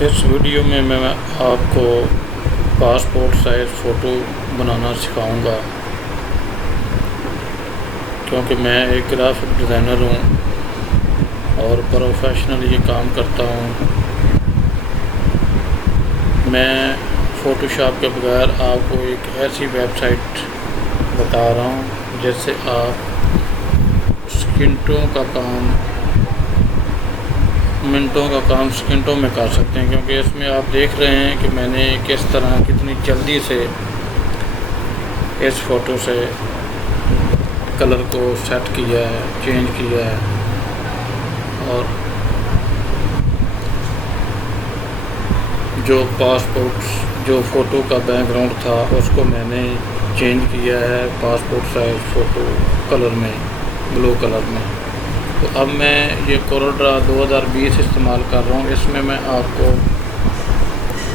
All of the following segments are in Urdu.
اس ویڈیو میں آپ کو پاسپورٹ سائز فوٹو بنانا سکھاؤں گا، کیونکہ میں ایک گرافک ڈیزائنر ہوں اور پروفیشنل یہ کام کرتا ہوں۔ میں فوٹو شاپ کے بغیر آپ کو ایک ایسی ویب سائٹ بتا رہا ہوں جس سے آپ منٹوں کا کام سیکنڈوں میں کر سکتے ہیں، کیونکہ اس میں آپ دیکھ رہے ہیں کہ میں نے کس طرح کتنی جلدی سے اس فوٹو سے کلر کو سیٹ کیا ہے، چینج کیا ہے، اور جو فوٹو کا بیک گراؤنڈ تھا اس کو میں نے چینج کیا ہے پاسپورٹ سائز فوٹو کلر میں، بلو کلر میں۔ تو اب میں یہ کورل ڈرا 2020 استعمال کر رہا ہوں۔ اس میں آپ کو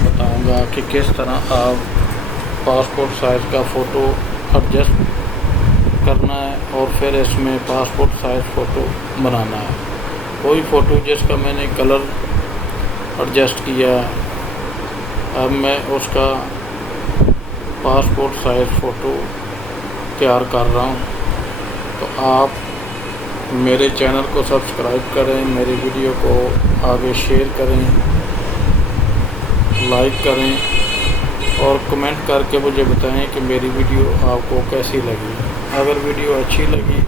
بتاؤں گا کہ کس طرح آپ پاسپورٹ سائز کا فوٹو ایڈجسٹ کرنا ہے اور پھر اس میں پاسپورٹ سائز فوٹو بنانا ہے۔ کوئی فوٹو جس کا میں نے کلر ایڈجسٹ کیا، اب میں اس کا پاسپورٹ سائز فوٹو تیار کر رہا ہوں۔ تو آپ میرے چینل کو سبسکرائب کریں، میری ویڈیو کو آگے شیئر کریں، لائک کریں اور کمنٹ کر کے مجھے بتائیں کہ میری ویڈیو آپ کو کیسی لگی۔ اگر ویڈیو اچھی لگی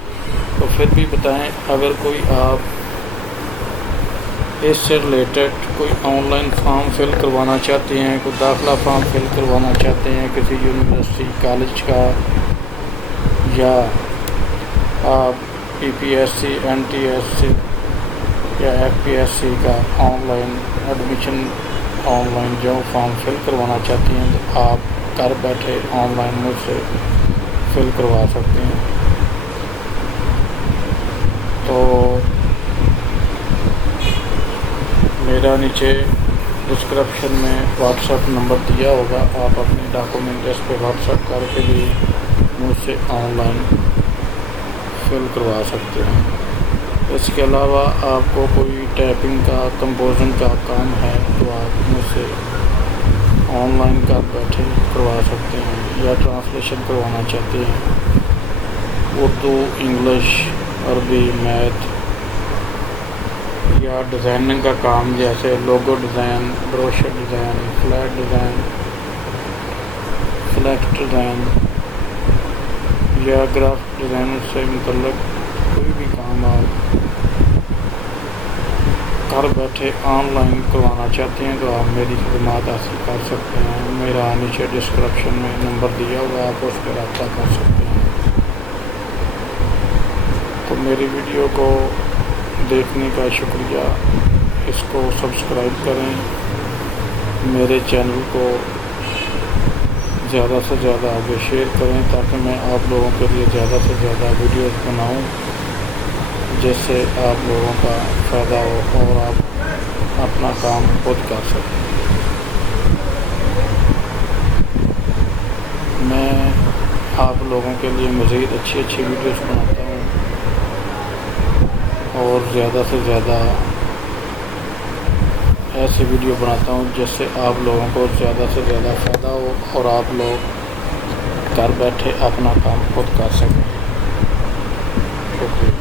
تو پھر بھی بتائیں۔ اگر کوئی آپ اس سے ریلیٹڈ کوئی آن لائن فارم فل کروانا چاہتے ہیں، کوئی داخلہ فارم فل کروانا چاہتے ہیں کسی یونیورسٹی کالج کا، یا آپ PPSC NTSC یا FPSC کا on line admission, on line جو فارم فل کروانا چاہتے ہیں تو آپ گھر بیٹھے آن لائن مجھ سے فل کروا سکتے ہیں۔ تو میرا نیچے ڈسکرپشن میں واٹس ایپ نمبر دیا ہوگا، آپ اپنے ڈاکومنٹ اس پہ واٹس ایپ کر کے بھی مجھ سے آن لائن فل کروا سکتے ہیں۔ اس کے علاوہ آپ کو کوئی ٹائپنگ کا، کمپوزنگ کا کام ہے تو آپ مجھ سے آن لائن گھر بیٹھے کروا سکتے ہیں، یا ٹرانسلیشن کروانا چاہتے ہیں اردو، انگلش، عربی، میتھ، یا ڈیزائننگ کا کام جیسے logo design, brochure design, flat design, flex design, یا گرافک ڈیزائن سے متعلق کوئی بھی کام آپ گھر بیٹھے آن لائن کروانا چاہتے ہیں تو آپ میری خدمات حاصل کر سکتے ہیں۔ میرا نیچے ڈسکرپشن میں نمبر دیا ہوا، آپ اس پہ رابطہ کر سکتے ہیں۔ تو میری ویڈیو کو دیکھنے کا شکریہ، اس کو سبسکرائب کریں، میرے چینل کو زیادہ سے زیادہ آگے شیئر کریں تاکہ میں آپ لوگوں کے لیے زیادہ سے زیادہ ویڈیوز بناؤں جس سے آپ لوگوں کا فائدہ ہو اور آپ اپنا کام خود کر سکیں۔ میں آپ لوگوں کے لیے مزید اچھی ویڈیوز بناتا ہوں اور زیادہ سے زیادہ ایسی ویڈیو بناتا ہوں جس سے آپ لوگوں کو زیادہ سے زیادہ فائدہ ہو اور آپ لوگ گھر بیٹھے اپنا کام خود کر سکیں۔ شکریہ۔